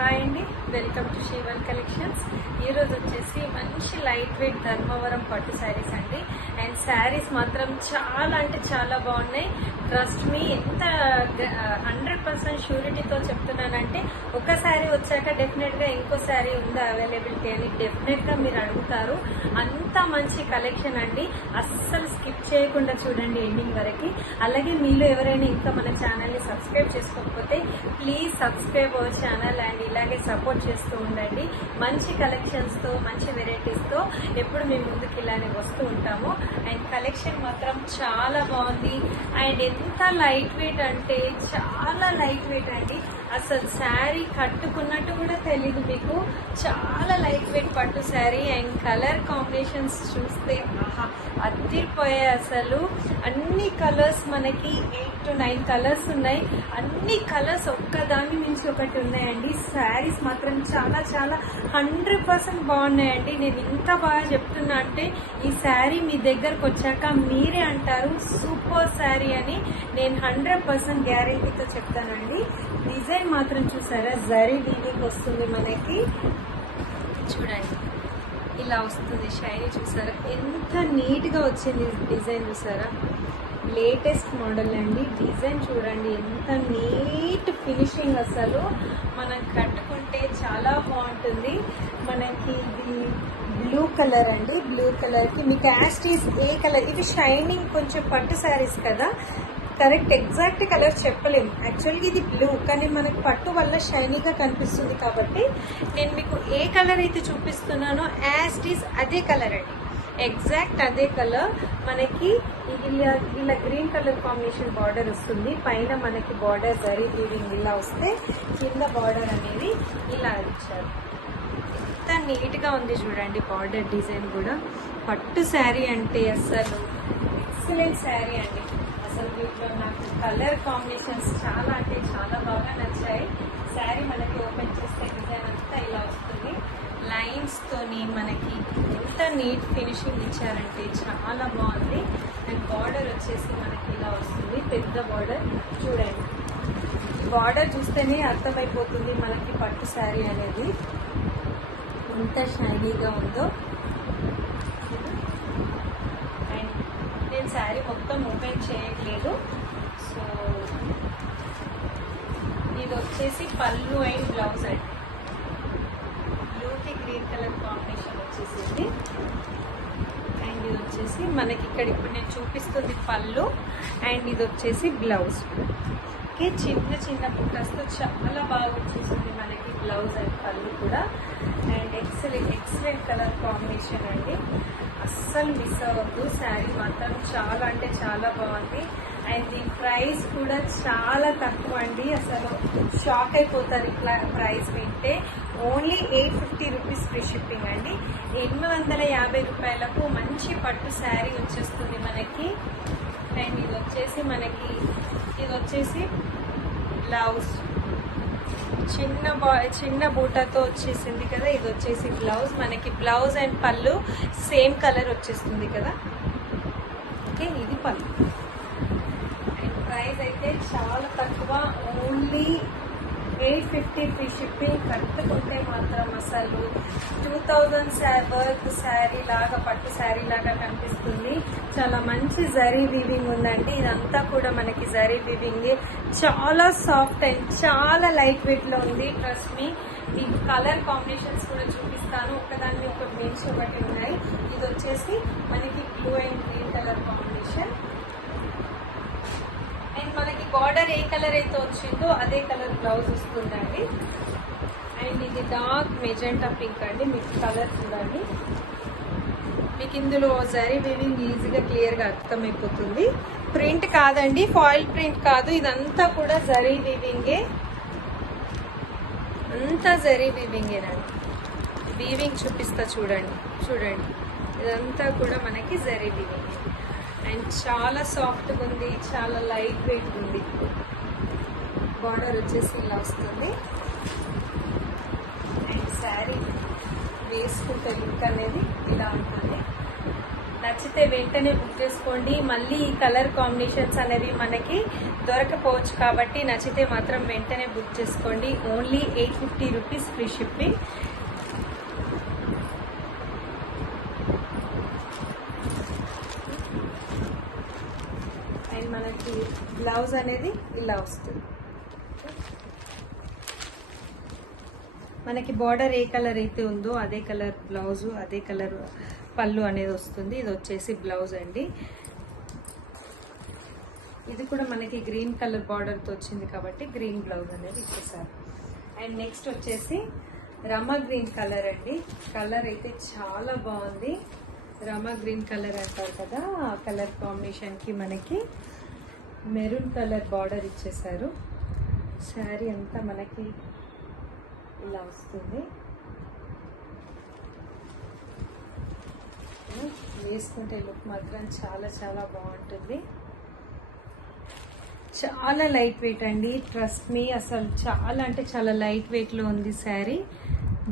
Hi అండి, welcome to శ్రీవన్ collections. ఈరోజు వచ్చేసి మంచి లైట్ వెయిట్ ధర్మవరం పట్టు శారీస్ అండి. అండ్ శారీస్ మాత్రం చాలా అంటే చాలా బాగున్నాయి. ట్రస్ట్ మీ, ఎంత 100% షూరిటీతో చెప్తున్నానంటే ఒక శారీ వచ్చాక డెఫినెట్గా ఇంకో శారీ ఉందా అవైలబిలిటీ అని డెఫినెట్గా మీరు అడుగుతారు. అంత మంచి కలెక్షన్ అండి, అస్సలు స్కిప్ చేయకుండా చూడండి ఎండింగ్ వరకు. అలాగే మీలో ఎవరైనా ఇంకా మన ఛానల్ని సబ్స్క్రైబ్ చేసుకోకపోతే please subscribe our channel and ఇలాగే సపోర్ట్ చేస్తూ ఉండండి. మంచి కలెక్షన్స్తో, మంచి వెరైటీస్తో ఎప్పుడు మేము ముందుకు ఇలానే వస్తూ ఉంటాము. అండ్ కలెక్షన్ మాత్రం చాలా బాగుంది. అండ్ ఎంత లైట్ వెయిట్ అంటే చాలా లైట్ వెయిట్ అండి. అసలు శారీ కట్టుకున్నట్టు కూడా తెలీదు మీకు. చాలా లైట్ వెయిట్ పట్టు శారీ. అండ్ కలర్ కాంబినేషన్స్ చూస్తే ఆహా అదిరిపోయాయి అసలు. అన్ని కలర్స్ మనకి 8 to 9 కలర్స్ ఉన్నాయి. అన్ని కలర్స్ ఒక్కదాని నుంచి ఒకటి ఉన్నాయండి. శారీస్ మాత్రం చాలా చాలా 100% బాగున్నాయండి. నేను ఇంత బాగా చెప్తున్నా అంటే ఈ శారీ మీ దగ్గరకు వచ్చాక మీరే అంటారు సూపర్ శారీ అని. నేను 100% గ్యారెంటీతో చెప్తానండి. డిజైన్ మాత్రం చూసారా, జరీ వీవింగ్ వస్తుంది మనకి. చూడండి ఇలా వస్తుంది షైనీ. చూసారా ఎంత నీట్గా వచ్చింది డిజైన్. చూసారా లేటెస్ట్ మోడల్ అండి. డిజైన్ చూడండి ఎంత నీట్ ఫినిషింగ్. అసలు మనం కట్టుకుంటే చాలా బాగుంటుంది. మనకి ఇది బ్లూ కలర్ అండి. బ్లూ కలర్కి మీకు యాస్టీస్ ఏ కలర్, ఇవి షైనింగ్ కొంచెం పట్టు శారీస్ కదా, కరెక్ట్ ఎగ్జాక్ట్ కలర్ చెప్పలేము. యాక్చువల్గా ఇది బ్లూ, కానీ మనకి పట్టు వల్ల షైనీగా కనిపిస్తుంది కాబట్టి నేను మీకు ఏ కలర్ అయితే చూపిస్తున్నానో యాస్టీస్ అదే కలర్ అండి, ఎగ్జాక్ట్ అదే కలర్. మనకి ఇలా గ్రీన్ కలర్ కాంబినేషన్ బార్డర్ వస్తుంది. పైన మనకి బార్డర్ జరీ వీవింగ్ ఇలా వస్తే కింద బార్డర్ అనేది ఇలా ఇచ్చారు. ఎంత నీట్గా ఉంది చూడండి బార్డర్ డిజైన్ కూడా. పట్టు శారీ అంటే అసలు ఎక్సలెంట్ శారీ అండి. అసలు వీటిలో నాకు కలర్ కాంబినేషన్స్ చాలా అంటే చాలా బాగా నచ్చాయి. శారీ మనకి ఓపెన్ చేస్తే డిజైన్ అంతా ఇలా వస్తుంది. లైన్స్తోని మనకి ఎంత నీట్ ఫినిషింగ్ ఇచ్చారంటే చాలా బాగుంది. అండ్ బార్డర్ వచ్చేసి మనకి ఇలా వస్తుంది, పెద్ద బార్డర్. చూడండి బార్డర్ చూస్తేనే అర్థమైపోతుంది మనకి పట్టు శారీ అనేది ఎంత షైనీగా ఉందో. అండ్ నేను శారీ మొత్తం ఓపెన్ చేయట్లేదు. సో ఇది వచ్చేసి పళ్ళు అండ్ బ్లౌజ్ అండి. బ్లూకి గ్రీన్ కలర్ కాంబినేషన్ వచ్చేసింది. అండ్ ఇది వచ్చేసి మనకి ఇక్కడ ఇప్పుడు నేను చూపిస్తుంది పళ్ళు. అండ్ ఇది వచ్చేసి బ్లౌజ్. చిన్న చిన్న బుట్టస్తో చాలా బాగా వచ్చేసింది మనకి బ్లౌజ్ అండ్ పళ్ళు కూడా. అండ్ ఎక్సలెంట్ కలర్ కాంబినేషన్ అండి, అస్సలు మిస్ అవ్వద్దు. శారీ మాత్రం చాలా అంటే చాలా బాగుంది. అండ్ దీని ప్రైస్ కూడా చాలా తక్కువ అండి. అసలు షాక్ అయిపోతారు ఇట్లా ప్రైస్ వింటే. ఓన్లీ 850 రూపీస్ ఫ్రీ షిప్పింగ్ అండి. 850 రూపాయలకు మంచి పట్టు శారీ వచ్చేస్తుంది మనకి. అండ్ ఇది వచ్చేసి బ్లౌజ్ చిన్న బూటాతో వచ్చేసింది కదా. ఇది వచ్చేసి బ్లౌజ్. మనకి బ్లౌజ్ అండ్ పళ్ళు సేమ్ కలర్ వచ్చేస్తుంది కదా. ఓకే, ఇది పళ్ళు. అండ్ ప్రైస్ అయితే చాలా తక్కువ, ఓన్లీ 850 ఫ్రీ షిప్పింగ్. కట్టుకుంటే మాత్రం అసలు 2000 వర్త్ శారీ లాగా, పట్టు శారీ లాగా కనిపిస్తుంది. చాలా మంచి జరీ వీవింగ్ ఉందండి. ఇదంతా కూడా మనకి జరీ వీవింగ్, చాలా సాఫ్ట్ అండ్ చాలా లైట్ వెయిట్ లో ఉంది. Trust me. ఈ కలర్ కాంబినేషన్స్ కూడా చూపిస్తాను, ఒకదాన్ని ఒకటి మెయిన్స్ ఒకటి ఉన్నాయి. ఇది వచ్చేసి మనకి blue and green colour combination. And మనకి బార్డర్ ఏ కలర్ అయితే వచ్చిందో అదే కలర్ బ్లౌజ్ వస్తుందండి. అండ్ ఇది డార్క్ మెజెంటా పింక్ అండి. మీకు కలర్ చూడండి, మీకు ఇందులో జరీ వీవింగ్ ఈజీగా క్లియర్గా అర్థమైపోతుంది. ప్రింట్ కాదండి, ఫాయిల్ ప్రింట్ కాదు, ఇదంతా కూడా జరీ వీవింగే. అంతా జరీ వీవింగేనండి. వీవింగ్ చూపిస్తా చూడండి. ఇదంతా కూడా మనకి జరీ వీవింగ్. అండ్ చాలా సాఫ్ట్గా ఉంది, చాలా లైట్ వెయిట్ ఉంది. బార్డర్ వచ్చేసి ఇలా వస్తుంది. అండ్ శారీ వేసుకుంటే లుక్ అనేది ఇలా ఉంటుంది. నచ్చితే వెంటనే బుక్ చేసుకోండి. మళ్ళీ ఈ కలర్ కాంబినేషన్స్ అనేవి మనకి దొరకపోవచ్చు కాబట్టి నచ్చితే మాత్రం వెంటనే బుక్ చేసుకోండి. Only 850 rupees free shipping. And మనకి బ్లౌజ్ అనేది ఇలా వస్తుంది. మనకి బార్డర్ ఏ కలర్ అయితే ఉందో అదే కలర్ బ్లౌజు, అదే కలర్ పళ్ళు అనేది వస్తుంది. ఇది వచ్చేసి బ్లౌజ్ అండి. ఇది కూడా మనకి గ్రీన్ కలర్ బార్డర్తో వచ్చింది కాబట్టి గ్రీన్ బ్లౌజ్ అనేది ఇచ్చేసారు. అండ్ నెక్స్ట్ వచ్చేసి రమా గ్రీన్ కలర్ అండి. కలర్ అయితే చాలా బాగుంది. రమా గ్రీన్ కలర్ అంటారు కదా, ఆ కలర్ కాంబినేషన్కి మనకి మెరూన్ కలర్ బార్డర్ ఇచ్చేసారు. శారీ అంతా మనకి ఇలా వస్తుంది. వేసుకుంటే లుక్ మాత్రం చాలా చాలా బాగుంటుంది. చాలా లైట్ వెయిట్ అండి, ట్రస్ట్ మీ. అసలు చాలా అంటే చాలా లైట్ వెయిట్లో ఉంది శారీ.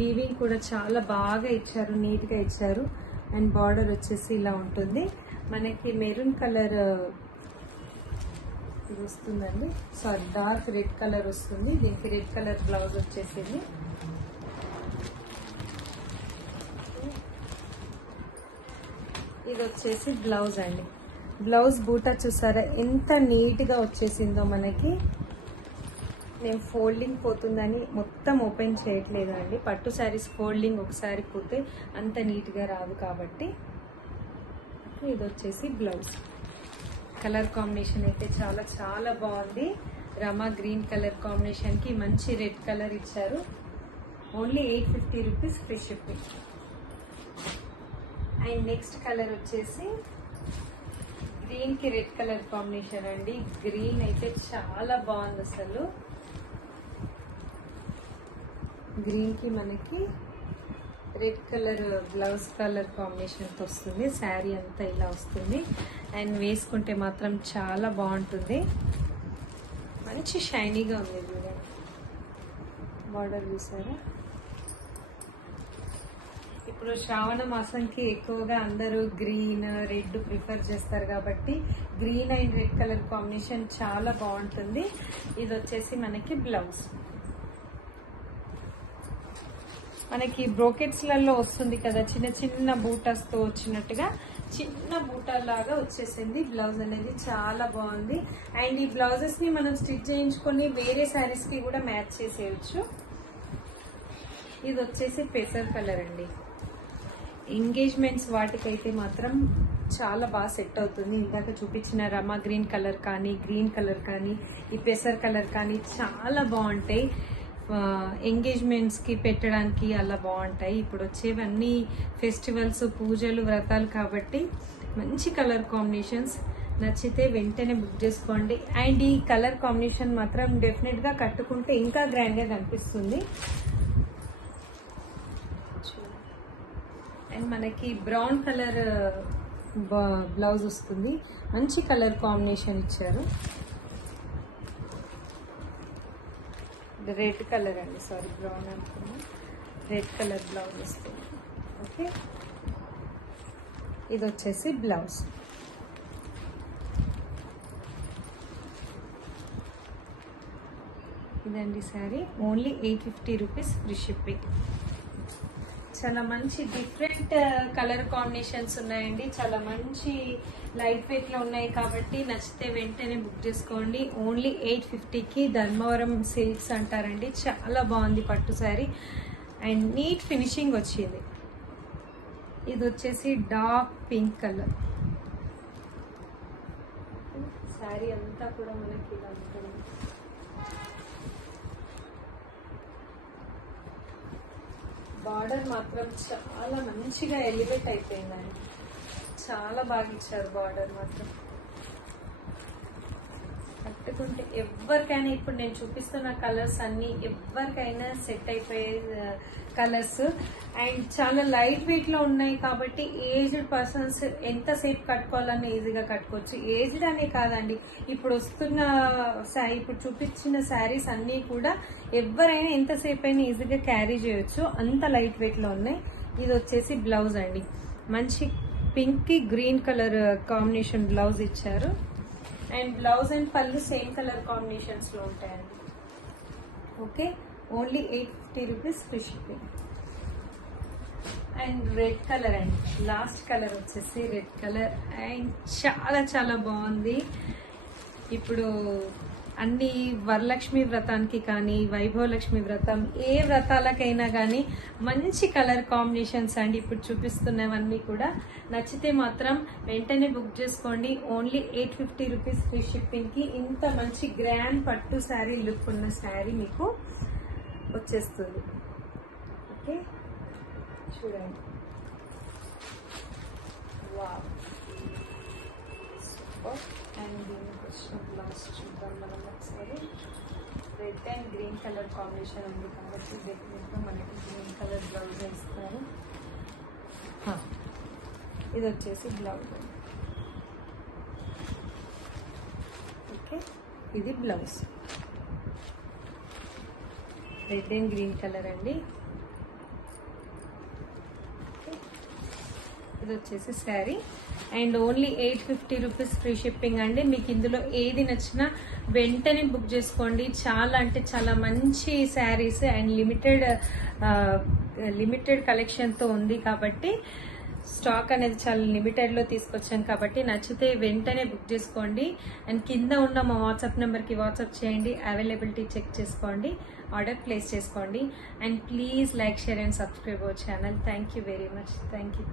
వీవింగ్ కూడా చాలా బాగా ఇచ్చారు, నీట్గా ఇచ్చారు. అండ్ బార్డర్ వచ్చేసి ఇలా ఉంటుంది. మనకి మెరూన్ కలర్ ఇది వస్తుందండి, సారీ డార్క్ రెడ్ కలర్ వస్తుంది. దీనికి రెడ్ కలర్ బ్లౌజ్ వచ్చేసింది. ఇది వచ్చేసి బ్లౌజ్ అండి. బ్లౌజ్ బూటా చూసారా ఎంత నీట్గా వచ్చేసిందో మనకి. నేను ఫోల్డింగ్ పోతుందని మొత్తం ఓపెన్ చేయట్లేదు అండి. పట్టు శారీస్ ఫోల్డింగ్ ఒకసారి పోతే అంత నీట్గా రాదు కాబట్టి. ఇది వచ్చేసి బ్లౌజ్. కలర్ కాంబినేషన్ అయితే చాలా చాలా బాగుంది. రమా గ్రీన్ కలర్ కాంబినేషన్కి మంచి రెడ్ కలర్ ఇచ్చారు. Only 850 rupees free shipping. And next colour వచ్చేసి గ్రీన్కి రెడ్ కలర్ కాంబినేషన్ అండి. గ్రీన్ అయితే చాలా బాగుంది అసలు. గ్రీన్కి మనకి రెడ్ కలర్ బ్లౌజ్ కలర్ కాంబినేషన్తో వస్తుంది. శారీ అంతా ఇలా వస్తుంది. అండ్ వేసుకుంటే మాత్రం చాలా బాగుంటుంది. మంచి షైనీగా ఉంది చూడండి. బార్డర్ చూసారా. ఇప్పుడు శ్రావణ మాసంకి ఎక్కువగా అందరూ గ్రీన్ రెడ్ ప్రిఫర్ చేస్తారు కాబట్టి green and red colour combination చాలా బాగుంటుంది. ఇది వచ్చేసి మనకి బ్లౌజ్. మనకి బ్రోకెట్స్లలో వస్తుంది కదా చిన్న చిన్న బూటాస్తో వచ్చినట్టుగా, చిన్న బూటా లాగా వచ్చేసింది. బ్లౌజ్ అనేది చాలా బాగుంది. అండ్ ఈ బ్లౌజెస్ ని మనం స్టిచ్ చేయించుకొని వేరే శారీస్ కి కూడా మ్యాచ్ చేసేయచ్చు. ఇది వచ్చేసి పెసర్ కలర్ అండి. ఎంగేజ్మెంట్స్ వాటికైతే మాత్రం చాలా బాగా సెట్ అవుతుంది. ఇందాక చూపించిన రమా గ్రీన్ కలర్ కానీ గ్రీన్ కలర్ కానీ ఈ పెసర్ కలర్ కానీ చాలా బాగుంటాయి. ఎంగేజ్మెంట్స్కి పెట్టడానికి అలా బాగుంటాయి. ఇప్పుడు వచ్చేవన్నీ ఫెస్టివల్స్, పూజలు, వ్రతాలు కాబట్టి మంచి కలర్ కాంబినేషన్స్. నచ్చితే వెంటనే బుక్ చేసుకోండి. అండ్ ఈ కలర్ కాంబినేషన్ మాత్రం డెఫినెట్గా కట్టుకుంటే ఇంకా గ్రాండ్గా కనిపిస్తుంది. అండ్ మనకి బ్రౌన్ కలర్ బ్లౌజ్ వస్తుంది. మంచి కలర్ కాంబినేషన్ ఇచ్చారు. రెడ్ కలర్ అండి, సారీ బ్రౌన్ అనుకున్నా. రెడ్ కలర్ బ్లౌజ్ వస్తుంది. ఓకే, ఇది వచ్చేసి బ్లౌజ్. ఇదండి sari. Only 850 rupees free shipping. చాలా మంచి డిఫరెంట్ కలర్ కాంబినేషన్స్ ఉన్నాయండి. చాలా మంచి లైట్ వెయిట్ లో ఉన్నాయి కాబట్టి నచ్చితే వెంటనే బుక్ చేసుకోండి. ఓన్లీ 850కి ధర్మవరం సిల్క్స్ అంటారండి. చాలా బాగుంది పట్టు శారీ అండ్ నీట్ ఫినిషింగ్ వచ్చింది. ఇది వచ్చేసి డార్క్ పింక్ కలర్. శారీ అంతా కూడా మనకి ఇలా ఉంటుంది. బార్డర్ మాత్రం చాలా మంచిగా ఎలివేట్ అయిపోయిందండి. చాలా బాగా ఇచ్చారు బార్డర్ మాత్రం. కట్టుకుంటే ఎవరికైనా, ఇప్పుడు నేను చూపిస్తున్న కలర్స్ అన్ని ఎవరికైనా సెట్ అయిపోయే కలర్స్. అండ్ చాలా లైట్ వెయిట్ లో ఉన్నాయి కాబట్టి ఏజ్డ్ పర్సన్స్ ఎంతసేపు కట్టుకోవాలని ఈజీగా కట్టుకోవచ్చు. ఏజ్డ్ అనే కాదండి, ఇప్పుడు ఇప్పుడు చూపించిన శారీస్ అన్ని కూడా ఎవరైనా ఎంతసేపు అయినా ఈజీగా క్యారీ చేయొచ్చు, అంత లైట్ వెయిట్ లో ఉన్నాయి. ఇది వచ్చేసి బ్లౌజ్ అండి. మంచి పింక్ కి గ్రీన్ కలర్ కాంబినేషన్ బ్లౌజ్ ఇచ్చారు. అండ్ బ్లౌజ్ అండ్ పళ్ళు సేమ్ కలర్ కాంబినేషన్స్ లో ఉంటాయండి. Okay, only 850 rupees free shipping. And red colour అండి, లాస్ట్ కలర్ వచ్చేసి రెడ్ కలర్. అండ్ చాలా చాలా బాగుంది. ఇప్పుడు అన్ని వరలక్ష్మి వ్రతానికి కానీ, వైభవలక్ష్మి వ్రతం, ఏ వ్రతాలకైనా కానీ మంచి కలర్ కాంబినేషన్స్ అండి ఇప్పుడు చూపిస్తున్నవన్నీ కూడా. నచ్చితే మాత్రం వెంటనే బుక్ చేసుకోండి. ఓన్లీ 850 రూపీస్ ఫ్రీ షిప్పింగ్కి ఇంత మంచి గ్రాండ్ పట్టు శారీ లుక్ ఉన్న శారీ మీకు వచ్చేస్తుంది. ఓకే, చూడండి. Wow, super. అండ్ దీనికి వచ్చిన బ్లౌజ్ చూద్దాం మనం ఒకసారి. Red and green colour combination ఉంది కాబట్టి డెఫినెట్గా మనకి గ్రీన్ కలర్ బ్లౌజ్ ఇస్తారు. ఇది వచ్చేసి బ్లౌజ్. ఓకే, ఇది blouse. Red and green colour అండి. ఇది వచ్చేసి sari. And only 850 rupees free shipping అండి. మీకు ఇందులో ఏది నచ్చినా వెంటనే బుక్ చేసుకోండి. చాలా అంటే చాలా మంచి శారీస్ అండ్ లిమిటెడ్ కలెక్షన్తో ఉంది కాబట్టి, స్టాక్ అనేది చాలా లిమిటెడ్లో తీసుకొచ్చాను కాబట్టి నచ్చితే వెంటనే బుక్ చేసుకోండి. అండ్ కింద ఉన్న మా వాట్సాప్ నెంబర్కి వాట్సాప్ చేయండి, అవైలబిలిటీ చెక్ చేసుకోండి, ఆర్డర్ ప్లేస్ చేసుకోండి. And please like, share and subscribe our channel. Thank you very much. Thank you.